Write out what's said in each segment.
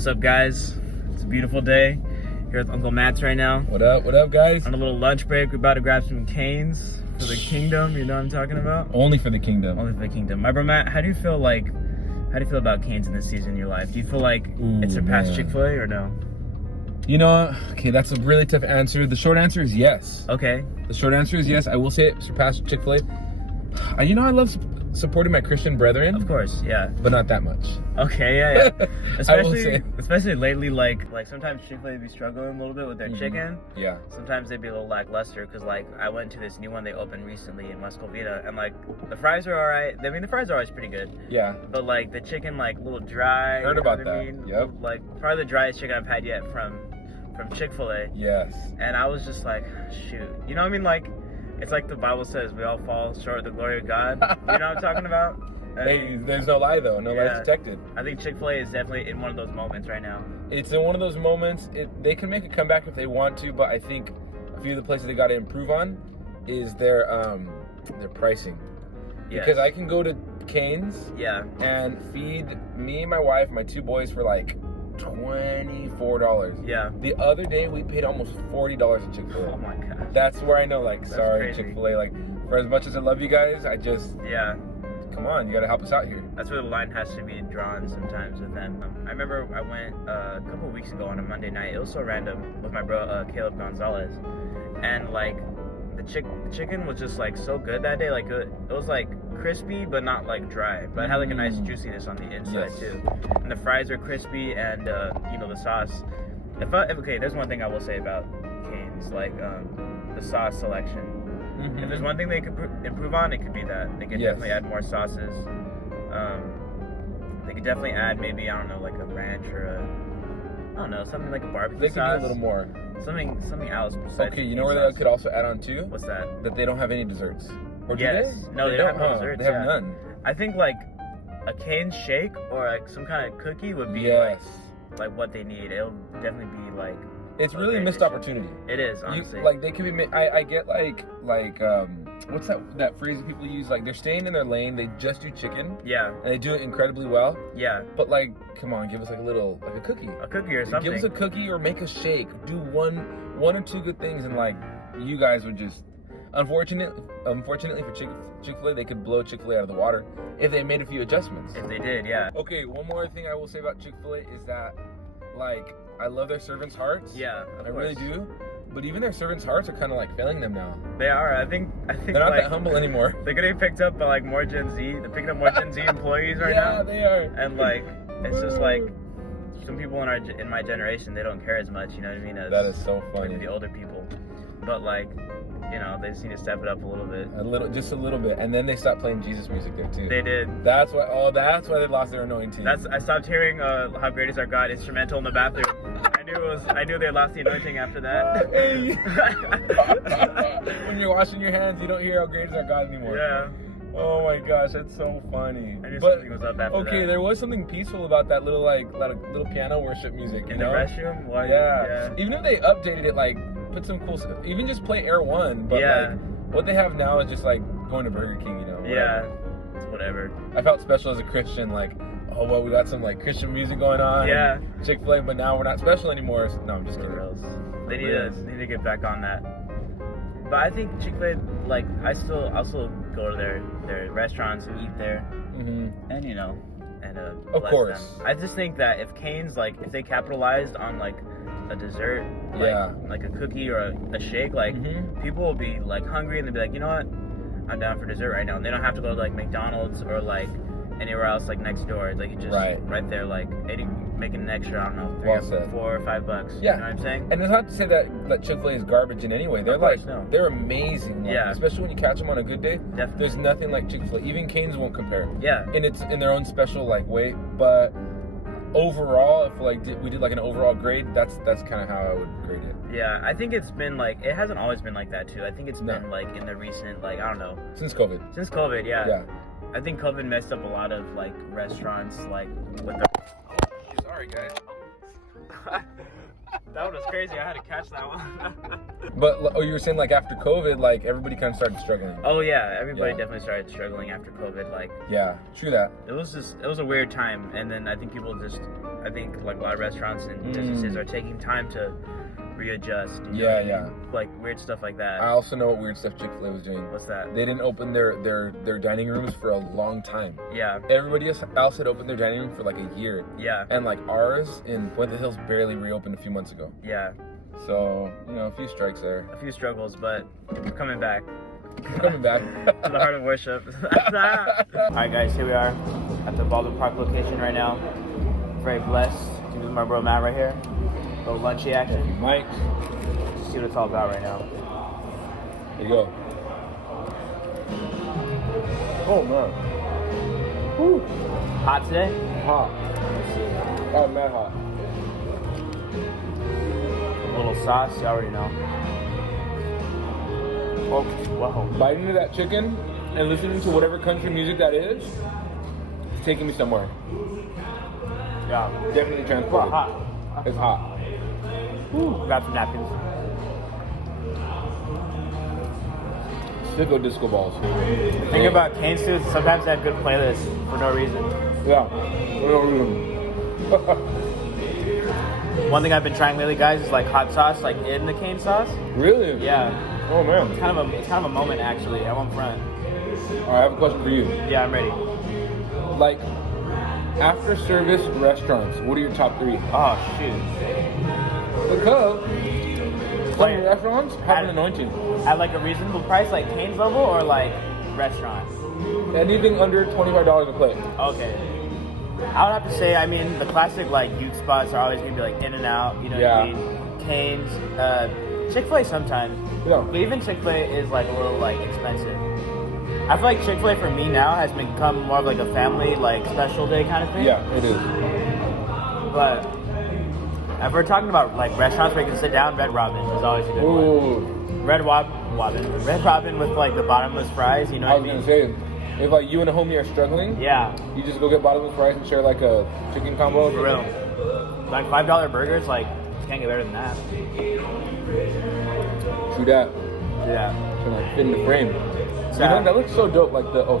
What's up, guys? It's a beautiful day here with Uncle Matt's right now. What up, guys? On a little lunch break, we're about to grab some canes for the kingdom. You know what I'm talking about? Only for the kingdom. Only for the kingdom. My bro Matt, how do you feel about canes in this season in your life? Do you feel like it surpassed Chick-fil-A or no? You know, okay, that's a really tough answer. The short answer is yes. Okay. The short answer is yes. I will say it surpassed Chick-fil-A. You know, I love supporting my Christian brethren. Of course, yeah. But not that much. Okay, yeah. Especially lately, like sometimes Chick-fil-A be struggling a little bit with their chicken. Yeah. Sometimes they'd be a little lackluster because, like, I went to this new one they opened recently in West Covina, and like the fries are alright. I mean, the fries are always pretty good. Yeah. But like the chicken, like a little dry. Heard about that. I mean? Yep. Like probably the driest chicken I've had yet from Chick-fil-A. Yes. And I was just like, shoot. You know what I mean? Like, it's like the Bible says, we all fall short of the glory of God. You know what I'm talking about? Hey, there's no lie though. No lies detected. I think Chick-fil-A is definitely in one of those moments right now. It's in one of those moments. They can make a comeback if they want to, but I think a few of the places they got to improve on is their pricing. Yes. Because I can go to Cane's and feed me and my wife, my two boys for like $24. Yeah. The other day we paid almost $40 at Chick-fil-A. Oh my god. That's where I know, like, That's sorry, crazy. Chick-fil-A. Like, for as much as I love you guys, I just come on, you gotta help us out here. That's where the line has to be drawn sometimes with them. I remember I went a couple of weeks ago on a Monday night. It was so random with my bro Caleb Gonzalez, and like the chicken was just like so good that day. Like it was like crispy but not like dry, but it had like a nice juiciness on the inside too. And the fries are crispy, and you know, the sauce. Okay, there's one thing I will say about Cane's, like the sauce selection. If there's one thing they could improve on, it could be that. They could definitely add more sauces. They could definitely add maybe, I don't know, like a ranch or something like a barbecue sauce. They could do a little more. Something else besides. Okay, you know where they could also add on too? What's that? That they don't have any desserts. Or do yes. they? No, they don't have no desserts. They have none. I think like a cane shake or like some kind of cookie would be like what they need. It'll definitely be like. It's really a missed opportunity. It is, honestly. Like they could be. I get like what's that phrase that people use? Like they're staying in their lane. They just do chicken. Yeah. And they do it incredibly well. Yeah. But like, come on, give us like a cookie. A cookie or something. Give us a cookie or make a shake. Do one or two good things, and like you guys would just. Unfortunately for Chick-fil-A, they could blow Chick-fil-A out of the water if they made a few adjustments. If they did, yeah. Okay, one more thing I will say about Chick-fil-A is that, like, I love their servants' hearts. Yeah, of course. Really do. But even their servants' hearts are kind of like failing them now. They are. I think they're not that humble anymore. They're getting picked up by like more Gen Z. They're picking up more Gen Z employees right now. Yeah, they are. And like, it's just like some people in my generation, they don't care as much. You know what I mean? As that is so funny. Maybe the older people, but like, you know, they just need to step it up a little bit. Just a little bit, and then they stopped playing Jesus music there too. They did. That's why they lost their anointing. I stopped hearing "How Great Is Our God" instrumental in the bathroom. I knew they lost the anointing after that. Hey. When you're washing your hands, you don't hear "How Great Is Our God" anymore. Yeah. Oh my gosh, that's so funny. I knew something was up after that. Okay, there was something peaceful about that little piano worship music. In the restroom? Why? Yeah. Even if they updated it, like put some cool stuff. Even just play Air One. But like, what they have now is just like going to Burger King, you know? Whatever. Yeah. It's whatever. I felt special as a Christian, like, oh well, we got some like Christian music going on. Yeah. Chick-fil-A, but now we're not special anymore. No, I'm just kidding. They need to get back on that. But I think Chick-fil-A, like, I'll still go to their restaurants and eat there, and you know, and of course. Them. I just think that if Cane's, like, if they capitalized on like a dessert, like a cookie or a shake, like people will be like hungry and they'll be like, you know what, I'm down for dessert right now, and they don't have to go to like McDonald's or like anywhere else like next door. Like you just right there, like making an extra, I don't know, $3 or $4 or $5. Yeah. You know what I'm saying? And it's not to say that Chick-fil-A is garbage in any way. They're they're amazing. Like, especially when you catch them on a good day. Definitely. There's nothing like Chick-fil-A. Even Cane's won't compare. Yeah. And it's in their own special like way. But overall, if we did like an overall grade, that's kind of how I would grade it. Yeah, I think it's been like, it hasn't always been like that too. I think it's been like in the recent, like, I don't know. Since COVID. Yeah. Yeah. I think COVID messed up a lot of like restaurants, like with the. Sorry guys. That one was crazy. I had to catch that one. But you were saying like after COVID, like everybody kind of started struggling. Oh yeah, everybody Yeah. definitely started struggling after COVID. Like Yeah, true that. it was a weird time, and then I think like a lot of restaurants and businesses are taking time to readjust. You know what I mean? Like weird stuff like that. I also know what weird stuff Chick-fil-A was doing. What's that? They didn't open their dining rooms for a long time. Yeah, Everybody else had opened their dining room for like a year. yeah, And like ours in Puente Hills barely reopened a few months ago. yeah. So, a few strikes there. A few struggles, but we're coming back We're coming back. to the heart of worship. All right, guys, here we are at the Baldwin Park location right now. Very blessed to be with my bro Matt right here. Little lunchy action. Mike, See what it's all about right now. there you go. Oh man. Woo. Hot today? Hot. Oh, mad hot. A little sauce, you already know. Oh, whoa. Biting into that chicken and listening to whatever country music that is, it's taking me somewhere. Yeah. Definitely Well, transported. hot. It's hot. Grab some napkins. Sicko disco balls. Think about Kane Suits. Sometimes they have good playlists for no reason. Yeah. For no reason. One thing I've been trying lately, guys, is like hot sauce, like in the cane sauce. Really? Yeah. Oh man. It's kind of a moment actually. I won't front. Alright, I have a question for you. Yeah, I'm ready. Like, after service restaurants, what are your top 3? Oh shoot. Because some Like, restaurants have an anointing. At like a reasonable price, like Kane's level or like restaurant? Anything under $25 a plate. Okay. I would have to say, I mean, the classic like youth spots are always gonna be like In-N-Out, you know what I Yeah. mean? Cane's, Chick-fil-A sometimes. Yeah. But even Chick-fil-A is like a little like expensive. I feel like Chick-fil-A for me now has become more of like a family like special day kind of thing. Yeah, it is. But if we're talking about like restaurants where you can sit down, Red Robin is always a good one. Ooh. Red Robin with like the bottomless fries, you know I what was I mean? gonna say, if like you and a homie are struggling, Yeah, you just go get bottomless fries and share like a chicken combo. for real. Like $5 burgers, like you can't get better than that. True that. Yeah. Can like fit in the frame. So- You know, that looks so dope. Like the Oh,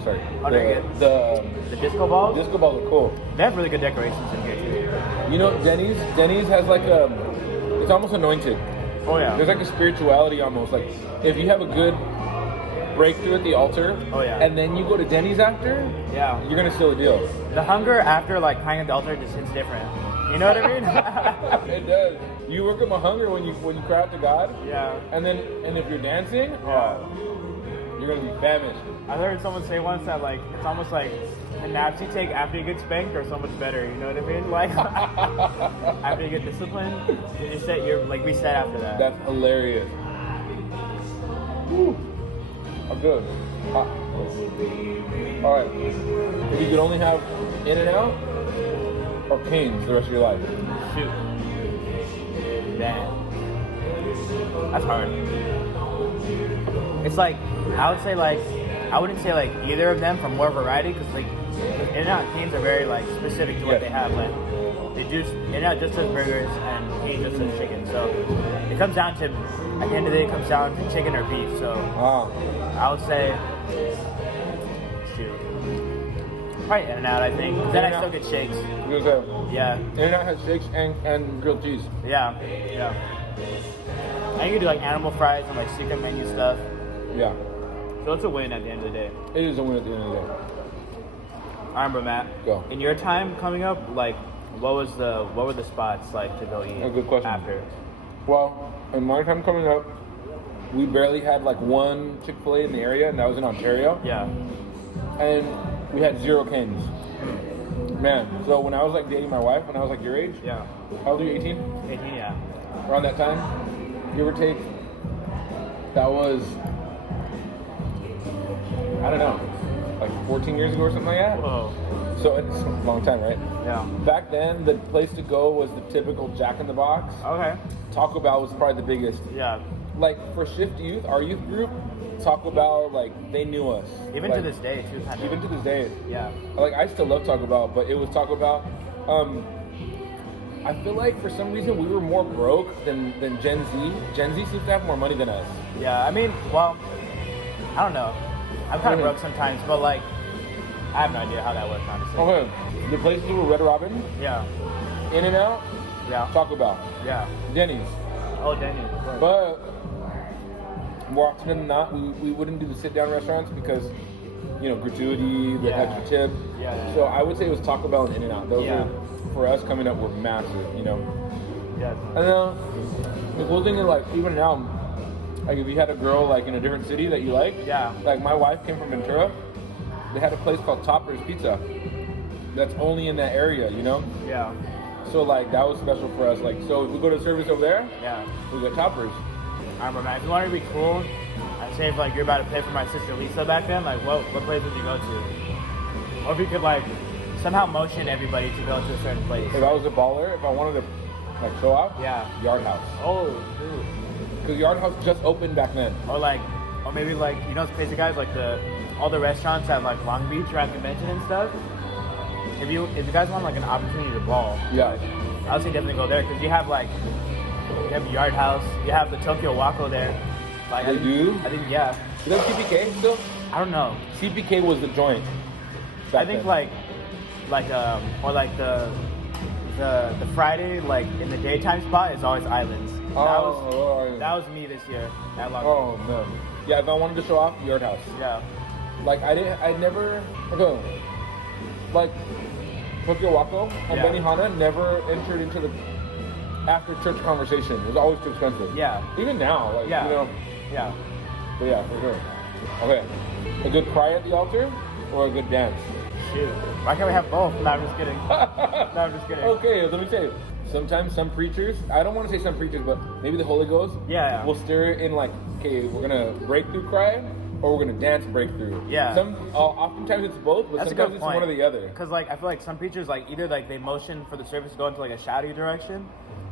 they're good. the The disco balls, disco balls are cool. they have really good decorations in here too. You know, Denny's has like it's almost anointed. Oh yeah. There's like a spirituality almost. Like if you have a good breakthrough at the altar, Oh, yeah. and then you go to Denny's after, Yeah. you're gonna seal the deal. The hunger after like crying at the altar just hits different. You know what I mean? It does. You work up a hunger when you cry out to God, Yeah. and if you're dancing, Yeah. you're gonna be famished. I heard someone say once that like it's almost like the naps you take after you get spanked are so much better. You know what I mean? Like after you get disciplined, you just set your like reset after that. That's hilarious. Woo. I'm good. All right. If you could only have In-N-Out or Cane's the rest of your life, Shoot. Man. That's hard. It's like, I would say like, I wouldn't say like either of them for more variety because like In-N-Out and Cane's are very like specific to what Yeah. they have. Like they just, In-N-Out just does burgers and Cane's just does chicken. So it comes down to, at the end of the day, it comes down to chicken or beef. So I would say, shoot. Probably In-N-Out, I think. 'Cause then I In-N-Out. still get shakes. you know, Yeah. In-N-Out has shakes and grilled cheese. Yeah, yeah. And you can do like animal fries and like secret menu stuff. Yeah, So it's a win at the end of the day. it is a win at the end of the day. All right, bro, Matt. Go. In your time coming up, like, what were the spots like to go eat? A good question. After. Well, in my time coming up, we barely had like one Chick-fil-A in the area, and that was in Ontario. Yeah. And we had 0 Canes. Man, so when I was like dating my wife, when I was like your age, Yeah. how old are you, 18? 18, yeah. Around that time, give or take, that was, I don't know, like 14 years ago or something like that. Whoa. So it's a long time, right? Yeah. Back then, the place to go was the typical Jack in the Box. Okay. Taco Bell was probably the biggest. Yeah. Like for Shift Youth, our youth group, Taco Bell, like they knew us. Even Like, to this day, too. Kind of. Even to this day. Yeah. Like I still love Taco Bell, but it was Taco Bell. I feel like for some reason we were more broke than Gen Z. Gen Z seems to have more money than us. Yeah, I mean, well, I don't know. I'm kind of broke sometimes, but like, I have no idea how that works, honestly. Okay, the places were Red Robin, Yeah. In-N-Out, Yeah. Taco Bell, Yeah. Denny's. Oh, Daniel. But more often than not, we wouldn't do the sit-down restaurants because, gratuity, the Yeah. extra tip. Yeah. So I would say it was Taco Bell and In-N-Out. Those Yeah. were, for us coming up, were massive, Yeah. And the cool thing is, like, even now, like, if you had a girl, like, in a different city that you like, Yeah. like, my wife came from Ventura, they had a place called Topper's Pizza that's only in that area, Yeah. So, like, that was special for us. Like, so if we go to service over there, Yeah. we got Toppers. I remember, man. If you wanted to be cool, I'd say if like you're about to pay for my sister Lisa back then, like what place would you go to? Or if you could like somehow motion everybody to go to a certain place. If I was a baller, if I wanted to, like, show off, Yeah. Yard House. Oh, dude. Because Yard House just opened back then. Or maybe like what's crazy, guys? Like all the restaurants at like Long Beach around convention and stuff. If you guys want like an opportunity to ball, Yeah. I would say definitely go there because you have Yard House, you have the Tokyo Wako there. Like, They do? I think yeah. You know CPK still? I don't know. CPK was the joint. I think then. or like the Friday like in the daytime spot is always Islands. That was me this year at Long Oh, Beach. no. Yeah, if I wanted to show off, Yard House. Yeah. Like, I never, okay, like, Tokyo Wako and Yeah. Benihana never entered into the after church conversation. It was always too expensive. Yeah. Even now, like, Yeah. Yeah. But yeah, for sure. Okay, a good cry at the altar or a good dance? Shoot. Why can't we have both? No, I'm just kidding. No, I'm just kidding. Okay, let me tell you. Sometimes some preachers, I don't want to say some preachers, but maybe the Holy Ghost Yeah. will steer it in like, okay, we're gonna breakthrough cry or we're gonna dance breakthrough. Yeah. Oftentimes it's both, but That's a sometimes good it's point. one or the other. Because like I feel like some preachers like either like they motion for the service to go into like a shouty direction,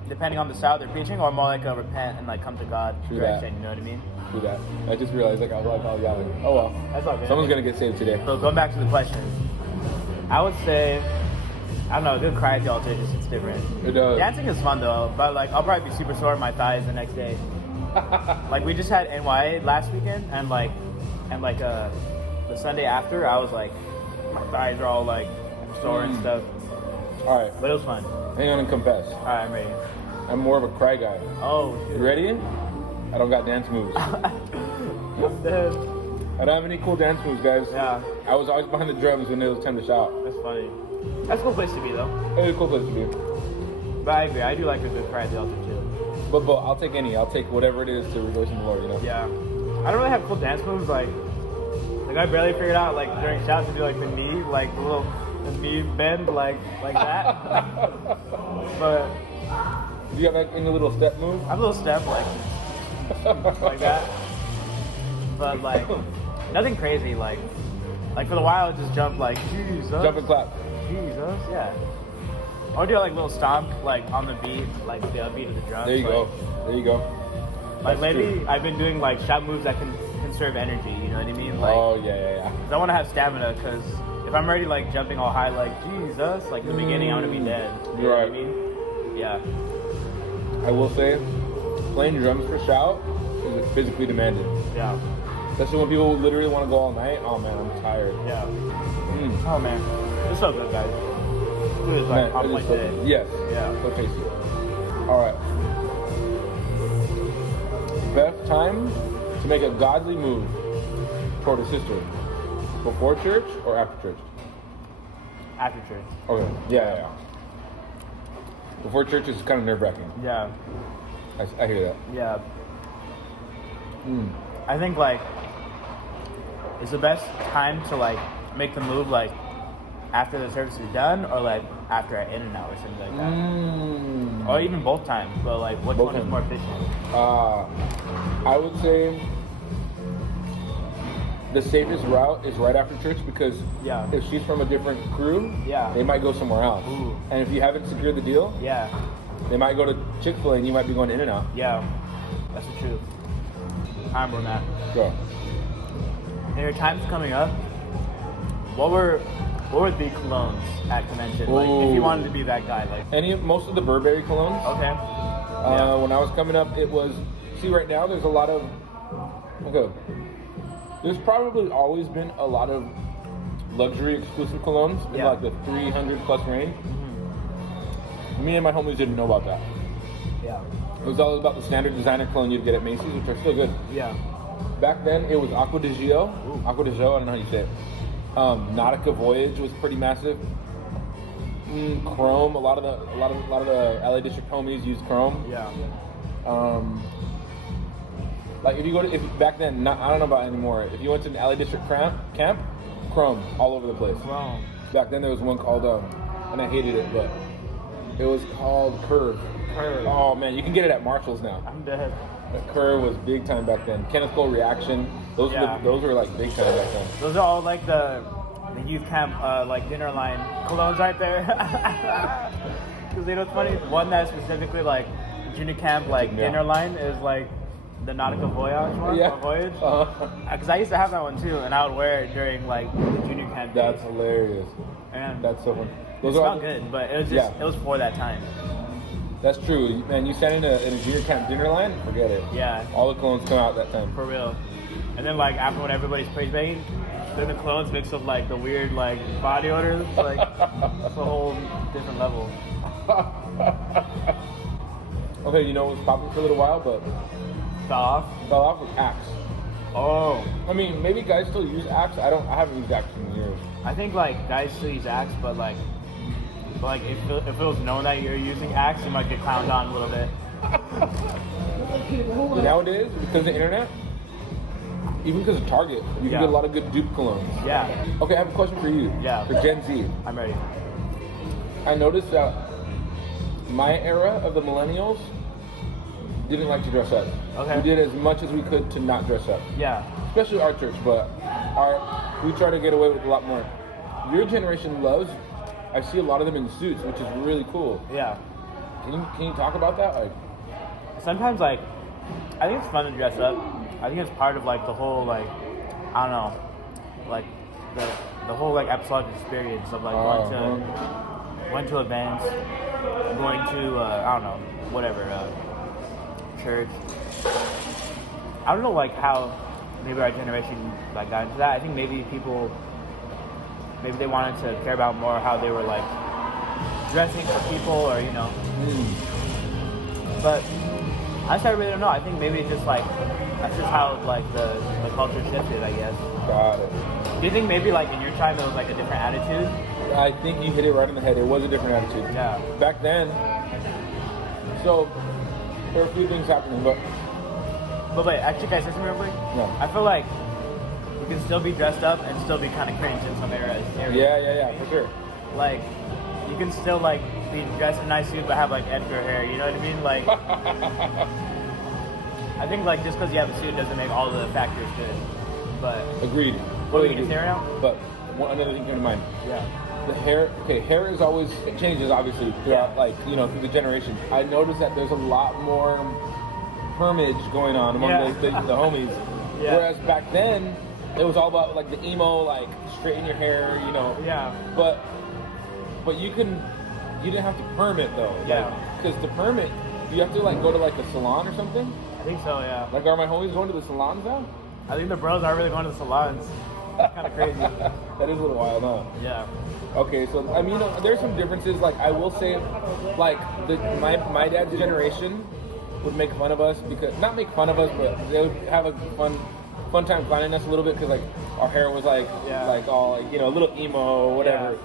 depending on the style they're preaching, or more like a repent and like come to God True direction. that. You know what I mean? Do that. I just realized like I was like, oh yeah, like, oh well. That's all good. Someone's gonna get saved today. So going back to the question, I would say, I don't know, a good cry at the altar, just it's different. It does. Dancing is fun though, but like I'll probably be super sore in my thighs the next day. Like we just had NYA last weekend, and the Sunday after, I was like, my thighs are all like sore and stuff. All right, But it was fun. hang on and confess. All right, I'm ready. I'm more of a cry guy. Oh, You shoot. ready? I don't got dance moves. I I'm dead. don't have any cool dance moves, guys. Yeah, I was always behind the drums when it was time to shout. that's funny. That's a cool place to be though. It was a cool place to be. But I agree, I do like a good cry at the altar too. But I'll take any. I'll take whatever it is to rejoice in the Lord, Yeah. I don't really have cool dance moves like I barely figured out like during shout to do like the knee, like the knee bend like that. But Do you have like any little step move? I have a little step like that. But like nothing crazy like for the while I just jump like Jesus. Jump and clap. Jesus, yeah. Or do like little stomp like on the beat, like the beat of the drums. There you go. There you go. Like That's lately true. I've been doing like shout moves that can conserve energy, you know what I mean? Like Oh yeah. 'cause I want to have stamina, because if I'm already like jumping all high like Jesus, like in the beginning I want to be dead. You know what I Right. mean? Yeah. I will say, playing drums for shout is physically demanding. Yeah. Especially when people literally want to go all night. Oh man, I'm tired. Yeah. Mm. Oh man. It's so good, guys. Food is like Man, on it point is so- today. Yes. Yeah. So tasty. All right. Best time to make a godly move toward a sister: before church or after church? After church. Okay. Yeah. Before church is kind of nerve-wracking. Yeah. I hear that. Yeah. Mm. I think like it's the best time to like make the move like after the service is done, or like after an In-N-Out or something like that. Mm. Or even both times, but like which Both one is times. more efficient? I would say the safest route is right after church, because Yeah. if she's from a different crew, Yeah. they might go somewhere else. Ooh. And if you haven't secured the deal, Yeah. they might go to Chick-fil-A and you might be going In-N-Out. Yeah. That's the truth. I remember that. Go. And your time's coming up. What were What would be colognes at convention? Like, if you wanted to be that guy, like Most of the Burberry colognes. Okay. When I was coming up, it was. See, right now there's a lot of. Okay. There's probably always been a lot of luxury exclusive colognes in like the 300 plus range. Mm-hmm. Me and my homies didn't know about that. Yeah. It was all about the standard designer cologne you'd get at Macy's, which are still good. Yeah. Back then, it was Aqua di Gio. Aqua di Gio, I don't know how you say it. Nautica Voyage was pretty massive. Chrome, a lot of the LA District homies used Chrome. Yeah. Like if you go to back then, I don't know about anymore. If you went to an LA District camp, Chrome all over the place. Wow. Back then there was one called and I hated it, but it was called Curve. Oh man, you can get it at Marshall's now. I'm dead. Curve was big time back then. Kenneth Cole Reaction, those were like big time back then. Those are all like the youth camp like dinner line colognes right there. Because you know what's funny? One that's specifically like junior camp like dinner line is like the Nautica Voyage one. Yeah. Voyage. Because I used to have that one too, and I would wear it during like the junior camp. That's days. hilarious. And that's so fun. It smelled good, but it was just it was for that time. That's true, man. You stand in a junior camp dinner line, forget it. Yeah. All the colognes come out that time. For real. And then like after when everybody's praise banging, then the colognes mix with like the weird like body odors, like it's a whole different level. Okay, you know what was popping for a little while, but Fell off with Axe. Oh. I mean, maybe guys still use Axe. I haven't used Axe in years. I think like guys still use Axe, but if it was known that you're using Axe, you might get clowned on a little bit. Nowadays, because of the internet, even because of Target, you can get a lot of good dupe colognes. Yeah. Okay, I have a question for you. Yeah. For Gen Z. I'm ready. I noticed that my era of the millennials didn't like to dress up. Okay. We did as much as we could to not dress up. Yeah. Especially our church, but we try to get away with a lot more. Your generation loves. I see a lot of them in suits, which is really cool. Yeah. Can you talk about that? Like, sometimes I think it's fun to dress up. I think it's part of like the whole like I don't know, like the whole like episodic experience of like going to events, going to I don't know, whatever, church. I don't know like how maybe our generation like got into that. I think maybe they wanted to care about more how they were like dressing for people or you know. But I really don't know. I think maybe it's just like that's just how like the culture shifted, I guess. Got it. Do you think maybe like in your time it was like a different attitude? I think you hit it right in the head. It was a different attitude. Yeah. Back then, so there were a few things happening, but wait, actually, guys, something real quick? No. I feel like you can still be dressed up and still be kind of cringe in some areas. Yeah, for sure. Like, you can still like be dressed in a nice suit but have like Edgar hair. You know what I mean? Like, I think like just because you have a suit doesn't make all the factors good. But agreed. What are we gonna say right now? But another thing came to mind. Yeah. The hair. Okay, hair is always it changes obviously throughout through the generation. I noticed that there's a lot more permage going on among the homies. Yeah. Whereas back then it was all about like the emo, like straighten your hair, you know. Yeah. But you didn't have to perm it though. Yeah. Because to perm it, you have to like go to like a salon or something. I think so. Yeah. Like, are my homies going to the salons now? I think the bros are really going to the salons. Kind of crazy. That is a little wild, huh? Yeah. Okay, so I mean, there's some differences. Like I will say, like my dad's generation would make fun of us not make fun of us, but they would have a fun time clowning us a little bit because like our hair was like all like, a little emo or whatever. Yeah.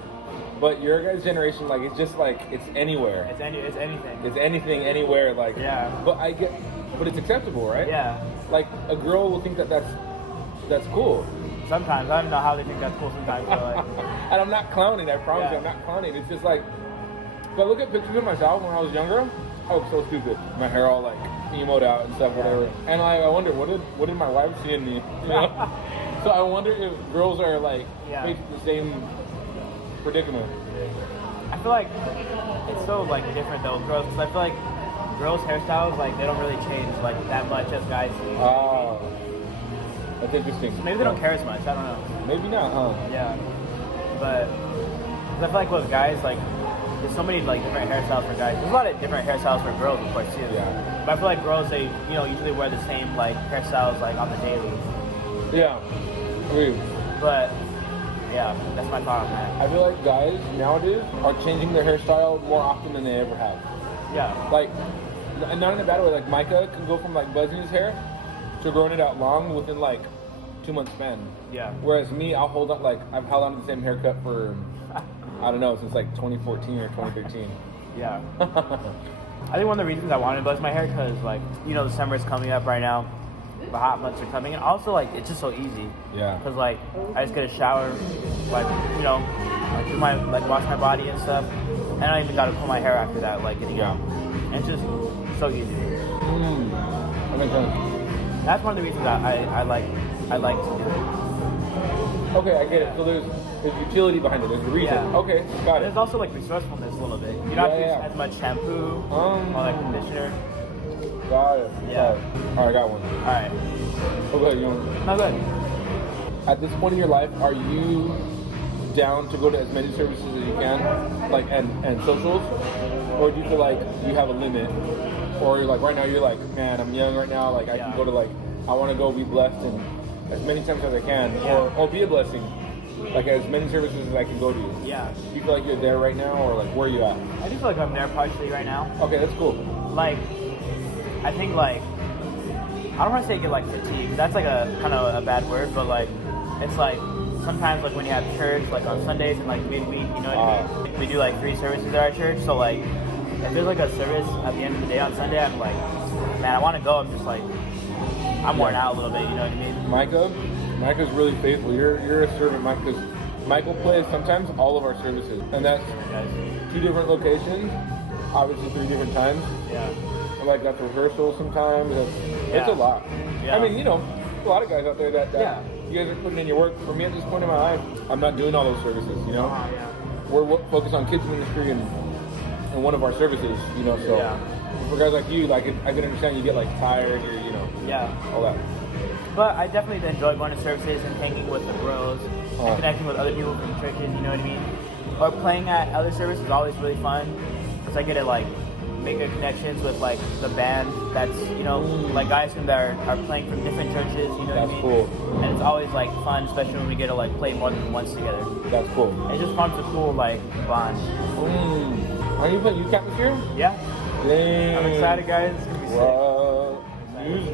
But your guys' generation, like it's just like it's anywhere. It's anything. It's anything, anywhere. Like but it's acceptable, right? Yeah. Like a girl will think that's cool. Sometimes I don't know how they think that's cool. Sometimes, but like. And I'm not clowning. I promise you, I'm not clowning. It's just like, if I look at pictures of myself when I was younger, I was so stupid. My hair all like emoed out and stuff, whatever. And I wonder what did my wife see in me? You know? So I wonder if girls are like facing the same predicament. I feel like it's so like different though, girls. Because I feel like girls' hairstyles like they don't really change like that much as guys do. Oh. That's interesting. So maybe they don't care as much. I don't know. Maybe not, huh? Yeah. But 'cause I feel like with guys, like there's so many like different hairstyles for guys. There's a lot of different hairstyles for girls, of course, too. Yeah. But I feel like girls, they usually wear the same like hairstyles like on the daily. Yeah. Agreed. But yeah, that's my thought on that. I feel like guys nowadays are changing their hairstyle more often than they ever have. Yeah. Like, and not in a bad way. Like Micah can go from like buzzing his hair to growing it out long within like 2 months span. Yeah. Whereas me, I'll hold on, like I've held on to the same haircut for I don't know, since like 2014 or 2013. Yeah. I think one of the reasons I wanted to buzz my hair because like the summer is coming up right now. The hot months are coming, and also like it's just so easy. Yeah. Because like I just get a shower, like I do my wash my body and stuff, and I don't even got to pull my hair after that, like getting out. And it's just so easy. That makes sense. That's one of the reasons that I like to do it. Okay, I get it. So there's utility behind it. There's a reason. Yeah. Okay, got it. There's also like resourcefulness a little bit. You don't have to use as much shampoo or like conditioner. Got it. Yeah. All right, I got one. All right. Okay, you want? No, good. At this point in your life, are you down to go to as many services as you can, like and socials, or do you feel like you have a limit, or you're like right now you're like, man, I'm young right now, like I can go to like I want to go be blessed and as many times as I can, or be a blessing, like as many services as I can go to. Yeah. Do you feel like you're there right now, or like where are you at? I do feel like I'm there partially right now. Okay, that's cool. Like, I think like I don't want to say get like fatigued. That's like a kind of a bad word, but like it's like sometimes like when you have church like on Sundays and like midweek, you know what I mean? We do like 3 services at our church, so like if there's like a service at the end of the day on Sunday, I'm like, man, I want to go. I'm just like I'm worn out a little bit, you know what I mean? Micah's really faithful. You're a servant, Mike, because Michael plays sometimes all of our services, and that's 2 different locations, obviously 3 different times. Yeah. Like that's rehearsal sometimes. It's a lot. Yeah. I mean, a lot of guys out there that you guys are putting in your work. For me at this point in my life, I'm not doing all those services. We're focused on kids ministry and one of our services. So for guys like you, like I can understand you get like tired or all that. But I definitely enjoy going to services and hanging with the bros and connecting with other people from churches. You know what I mean? Or playing at other services is always really fun because I get to like make good connections with like the band that's like guys that are playing from different churches, you know what I mean? Cool. And it's always like fun, especially when we get to like play more than once together. That's cool. It just forms a cool like bond. Are you playing youth camp this year? Yeah. Dang. I'm excited, guys. It's gonna be sick. News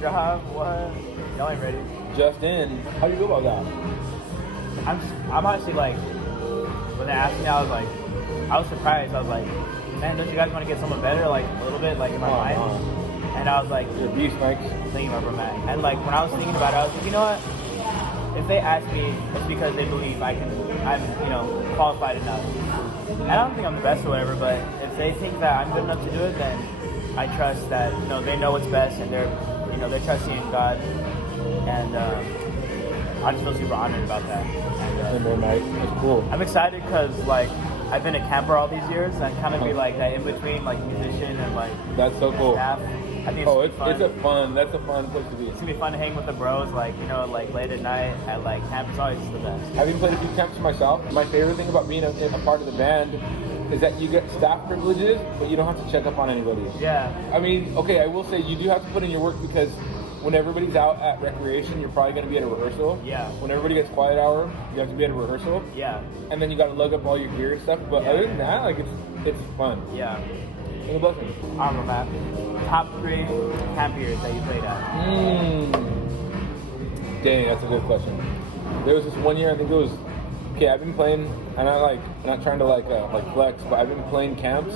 drop. What? Y'all ain't ready. Just in. How do you feel about that? I'm honestly like when they asked me, I was surprised. I was like, man, don't you guys want to get someone better, like a little bit, like in my mind? And I was like, you're a beast, Mike. Thinking about bro, man. And like when I was thinking about it, I was like, you know what? If they ask me, it's because they believe I'm qualified enough. And I don't think I'm the best or whatever, but if they think that I'm good enough to do it, then I trust that they know what's best and they're trusting in God. And I just feel super honored about that. And that's cool. I'm excited because like I've been a camper all these years and kind of be like that in between like musician and like that's so cool. Staff. I think that's a fun place to be. It's gonna be fun to hang with the bros, like like late at night at like camp. It's always the best. Having played a few camps myself, my favorite thing about being a part of the band is that you get staff privileges, but you don't have to check up on anybody. Yeah. I mean, okay, I will say you do have to put in your work because when everybody's out at recreation, you're probably going to be at a rehearsal. Yeah. When everybody gets quiet hour, you have to be at a rehearsal. Yeah. And then you got to lug up all your gear and stuff. But other than that, like it's fun. Yeah. It's a blessing. I don't know, Matt. Top 3 camp years that you played at. Dang, that's a good question. There was this one year, I think it was. Okay, I've been playing, and I'm not trying to like flex, but I've been playing camps.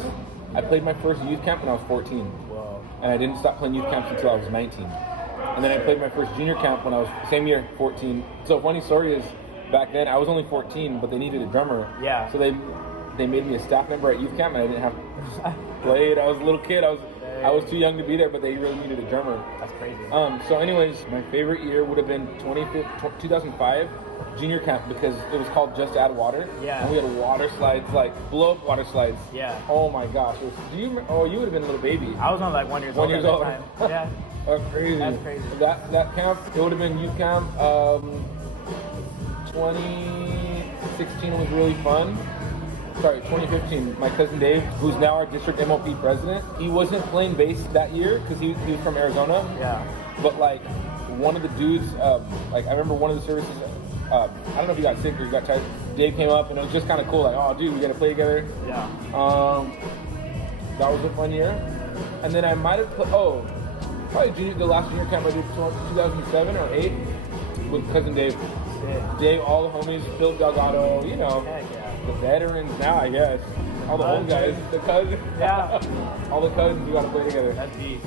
I played my first youth camp when I was 14. Whoa. And I didn't stop playing youth camps until I was 19. And then I played my first junior camp when I was, same year, 14. So funny story is, back then I was only 14, but they needed a drummer. Yeah. So they made me a staff member at youth camp, and I didn't have to play it. I was a little kid. I was too young to be there, but they really needed a drummer. That's crazy. So anyways, my favorite year would have been 2005 junior camp because it was called Just Add Water. Yeah. And we had water slides, like blow-up water slides. Yeah. Oh my gosh. You would have been a little baby. I was only like 1 year old at that time. Yeah. That's crazy. That's crazy. That camp, it would have been youth camp 2013, 2016 was really fun. Sorry, 2015, my cousin Dave, who's now our district MLP president, he wasn't playing bass that year because he was from Arizona. Yeah. But like one of the dudes, like I remember one of the services, I don't know if he got sick or he got tired. Dave came up and it was just kind of cool. Like, oh, dude, we got to play together. Yeah. That was a fun year. And then I might have put, probably the last junior camp I did 2007 or 8 with cousin Dave. Sick. Dave, all the homies, Phil Delgado, you know. Heck yeah. The veterans now, I guess. All the old guys, the cousins. Yeah. All the cousins, we got to play together. That's deep.